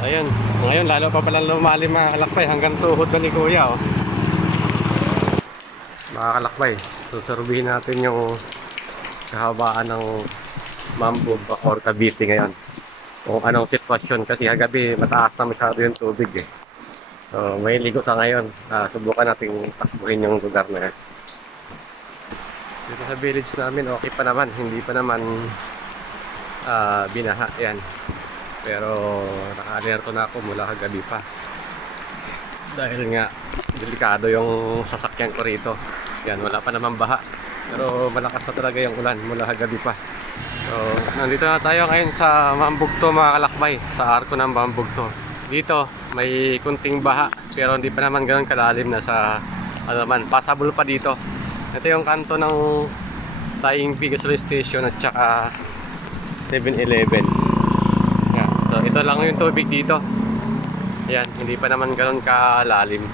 Ayun, ngayon lalo pa pala lumalim mga kalakbay hanggang tuhod na ni Kuya oh. Mga kalakbay, susurbihin natin yung kahabaan ng Mambo or Cavite ngayon. Kung anong sitwasyon kasi kagabi mataas na masyado yung tubig eh. So may ligo ka ngayon. Ah, subukan nating takbuhin yung lugar na yan. Dito sa village namin okay pa naman, hindi pa naman ah, binaha yan. Pero naka-alerto na ako mula kagabi pa. Dahil nga delikado yung sasakyan ko rito. Yan, wala pa naman baha. Pero malakas na talaga yung ulan mula kagabi pa. So, nandito na tayo ngayon sa Mambugto mga kalakbay, sa arko ng Mambugto. Dito, may kunting baha, pero hindi pa naman ganoon kalalim na sa, ano naman, passable pa dito. Ito yung kanto ng Flying Gasoline Station at saka 7-Eleven. Ito lang yung tubig dito. Yan, hindi pa naman ganoon kalalim.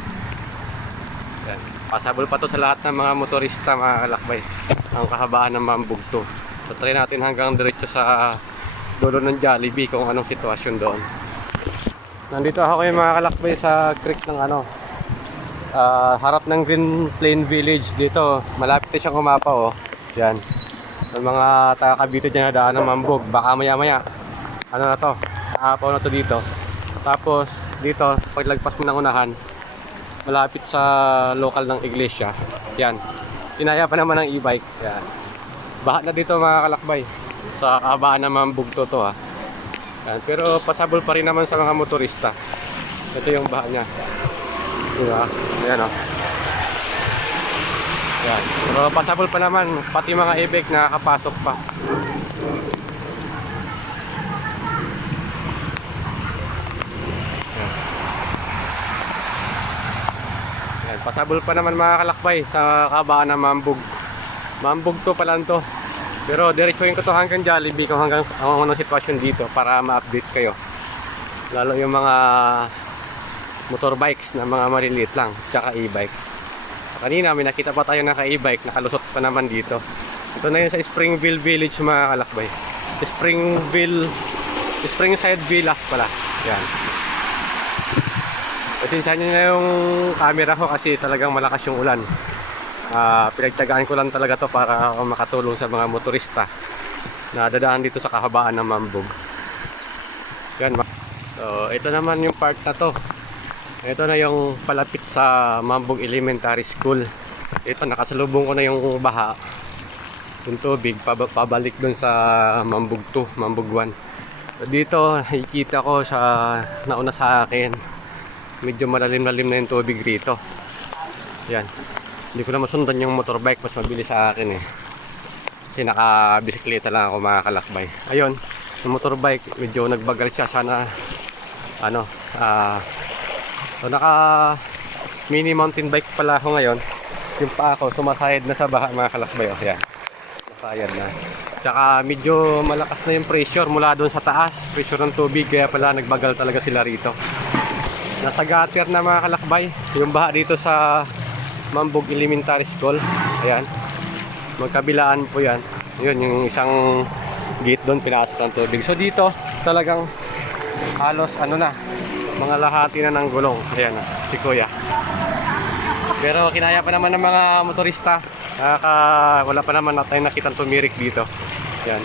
Yan. Passable pa to sa lahat ng mga motorista, mga kalakbay. Ang kahabaan ng Mambugto. So, try natin hanggang diretso sa dulo ng Jollibee kung anong sitwasyon doon. Nandito ako yung mga kalakbay sa creek ng ano, ah, harap ng Green Plain Village dito. Malapit na siyang umapa oh. Yan. Sa mga taga Cavite dyan na daan ng Mambog. Baka maya maya. Ano na to? Aapaw na to dito. Tapos dito, paglagpas mo ng unahan, malapit sa local ng iglesia. Yan. Tinaya pa naman ng e-bike. Yan. Baha na dito mga kalakbay. Sa kahabaan ng Mambog to ha. Yan. Pero pasable pa rin naman sa mga motorista. Ito yung baha niya. Diba? Ayan o. Yan. Pero pasable pa naman. Pati mga e-bike nakakapasok pa. Yan. Pasable pa naman mga kalakbay sa kabaan ng Mambug. Mambug to pala to. Pero diretsuhin ko to hanggang Jollibee kung hanggang ang anong sitwasyon dito para ma-update kayo. Lalo yung mga motorbikes na mga maliliit lang, tsaka e-bikes. Kanina may nakita pa tayo naka e-bike, nakalusot pa naman dito. Ito na yun sa Springville Village mga kalakbay. Springville, Springside Villas pala. Yan. Pasensyahan nyo na yung camera ko kasi talagang malakas yung ulan. Ah, pinagtagaan ko lang talaga to para makatulong sa mga motorista na dadaan dito sa kahabaan ng Mambog. Yan. So, ito naman yung part na to. Ito na yung palapit sa Mambog Elementary School. Ito, nakasalubong ko na yung baha. Yung tubig, pab- pabalik dun sa Mambog 2, Mambog 1. So, dito, nakikita ko sa nauna sa akin. Medyo malalim-lalim na yung tubig rito. Yan. Hindi ko na masundan yung motorbike, mas mabilis sa akin eh. Kasi naka-bisikleta lang ako mga kalakbay. Ayun, yung motorbike, medyo nagbagal siya. Sana, ano, ah, so naka mini mountain bike pala ako ngayon. Yung pa ako, sumasayad na sa baha mga kalakbay. Oh, yan. Masayad na. Tsaka medyo malakas na yung pressure mula doon sa taas. Pressure ng tubig, kaya pala nagbagal talaga sila rito. Nasa gutter na mga kalakbay. Yung baha dito sa Mambog Elementary School. Ayan. Magkabilaan po yan. Yun, yung isang gate doon, pinasok ng tubig. So dito, talagang halos ano na, mga lahati na ng gulong. Ayan, si Kuya. Pero kinaya pa naman ng mga motorista. Nakaka, wala pa naman natin nakitang tumirik dito. Ayan.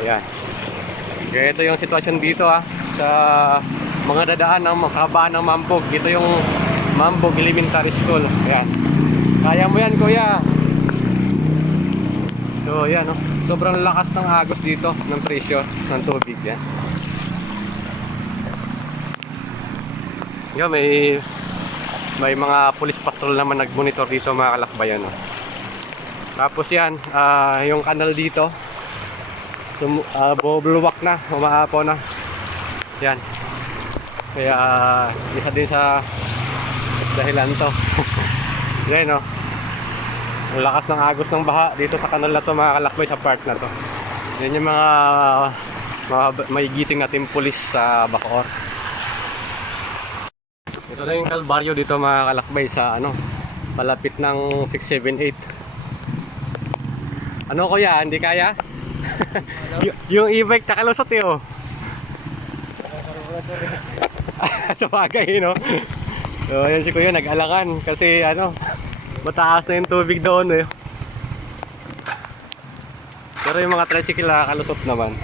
Ayan. Kaya ito yung sitwasyon dito ah sa mga dadaan ng kabaan ng Mambog. Ito yung Mambog Elementary School. Ayan. Kaya mo yan, kuya. So, ayan, oh. sobrang lakas ng agos dito ng pressure ng tubig yan. Yan, may may mga police patrol naman nag-monitor dito mga kalakbayan. Oh. Tapos yan, ah, yung kanal dito, sum, uh, bubluwak na, umaapaw na. Yan. Kaya isa din sa dahilan to. Yan no. Ang lakas ng agos ng baha dito sa kanal na to mga kalakbay sa part na to. Yan yung mga, mga may giting natin pulis sa Bacoor. Ito na yung kalbaryo dito mga kalakbay sa ano, malapit ng 678. Ano kuya, hindi kaya? Yung e-bike nakalusot eh oh. sa bagay, no? So, ayan si Kuya, nag-alangan kasi ano, mataas na yung tubig doon eh. Pero yung mga tricycle nakakalusot naman.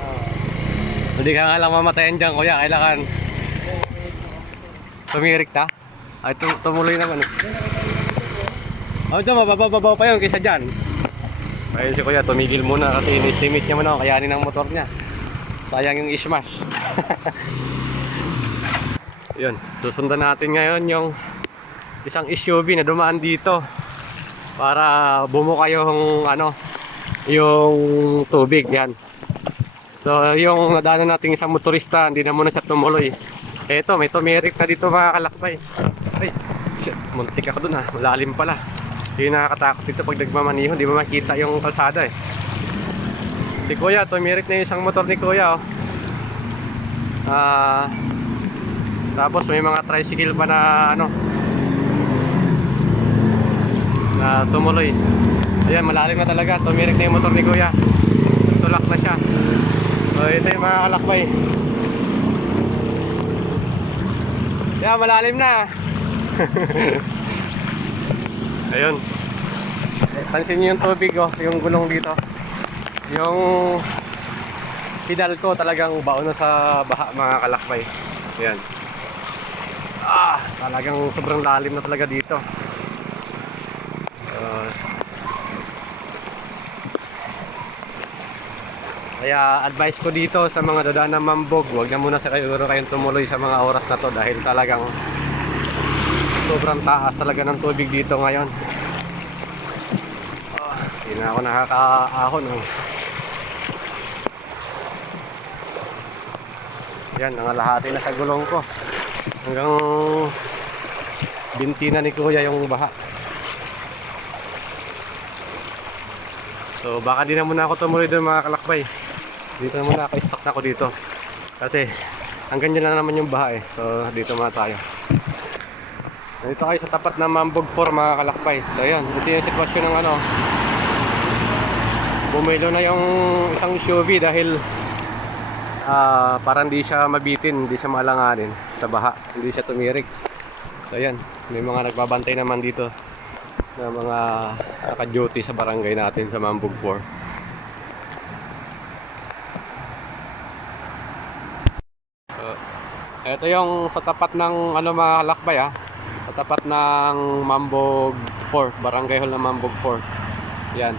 Hindi ka nga lang mamatayan dyan, Kuya. Kailangan tumirik ta. Ay, tum- tumuloy naman. eh. Oh, dyan, mabababaw pa yun kaysa dyan. Ayun si Kuya, tumigil muna kasi inistimate niya muna kayanin ang motor niya. Sayang yung ismash. Yun, susundan natin ngayon yung isang SUV na dumaan dito para bumuka yung ano, yung tubig yan. So, yung nadaanan nating isang motorista, hindi na muna siya tumuloy. Eto, may tumirik na dito mga kalakbay. Ay, shit, muntik ako dun ah, malalim pala. Hindi nakakatakot dito pag nagmamaniho, hindi mo makita yung kalsada eh. Si Kuya, tumirik na yung isang motor ni Kuya oh. Ah, tapos may mga tricycle pa na ano na tumuloy. Ayan, malalim na talaga. Tumirik na yung motor ni Kuya. Tulak na siya. So, ito yung mga kalakbay. Ayan, malalim na. Ayun. Pansin niyo yung tubig oh, yung gulong dito. Yung pedal ko talagang baon na sa baha mga kalakbay. Ayan. Talagang sobrang lalim na talaga dito. Ah. kaya advice ko dito sa mga dadaan ng Mambog, huwag na muna sa kayo kayong tumuloy sa mga oras na to dahil talagang sobrang taas talaga ng tubig dito ngayon. Ah, Hindi na ako nakakaahon. Oh. Yan, nangalahati na sa gulong ko. Hanggang binti na ni Kuya yung baha. So baka di na muna ako tumuloy doon mga kalakbay. Dito na muna ako, stock na ako dito. Kasi hanggang dyan lang naman yung baha eh. So dito muna tayo. Dito kayo sa tapat ng Mambog 4 mga kalakbay. So yan, ito yung sitwasyon ng ano. Bumilo na yung isang SUV dahil ah parang di siya mabitin, hindi siya malanganin sa baha, hindi siya tumirik. So yan, may mga nagbabantay naman dito na mga naka-duty sa barangay natin sa Mambog 4. So, ito yung sa tapat ng ano mga halakbay ah. Sa tapat ng Mambog 4, barangay hall ng Mambog 4. Yan.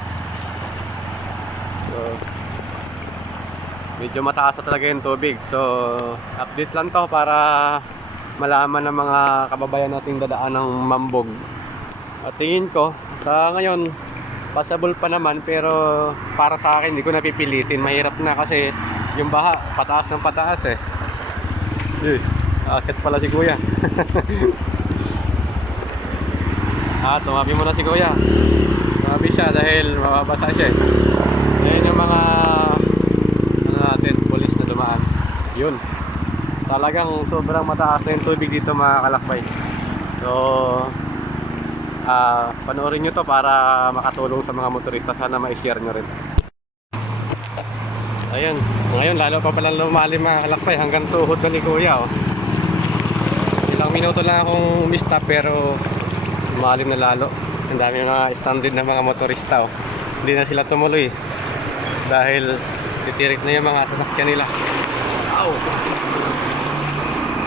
So, medyo mataas na talaga yung tubig. So, update lang to para malaman ng mga kababayan nating dadaan ng Mambog. At tingin ko, sa ngayon, possible pa naman pero para sa akin hindi ko napipilitin. Mahirap na kasi yung baha, pataas ng pataas eh. Eh, akit pala si kuya. ah, tumabi muna si kuya. Tumabi siya dahil mababasa siya eh. Ayan yung mga natin, polis na dumaan. Yun. Talagang sobrang mataas na yung tubig dito mga kalakbay. So, ah panoorin nyo to para makatulong sa mga motorista. Sana ma-share nyo rin. Ayan, ngayon lalo pa palang lumalim mga kalakbay hanggang tuhod na ni Kuya. Oh. Ilang minuto lang akong umistop pero lumalim na lalo. Ang dami mga standard na mga motorista. Oh. Hindi na sila tumuloy dahil titirik na yung mga sasakyan nila. Ow!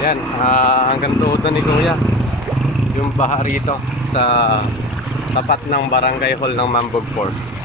Yan, ah, hanggang na ni Kuya. Yung baha rito sa tapat ng barangay hall ng Mambog 4.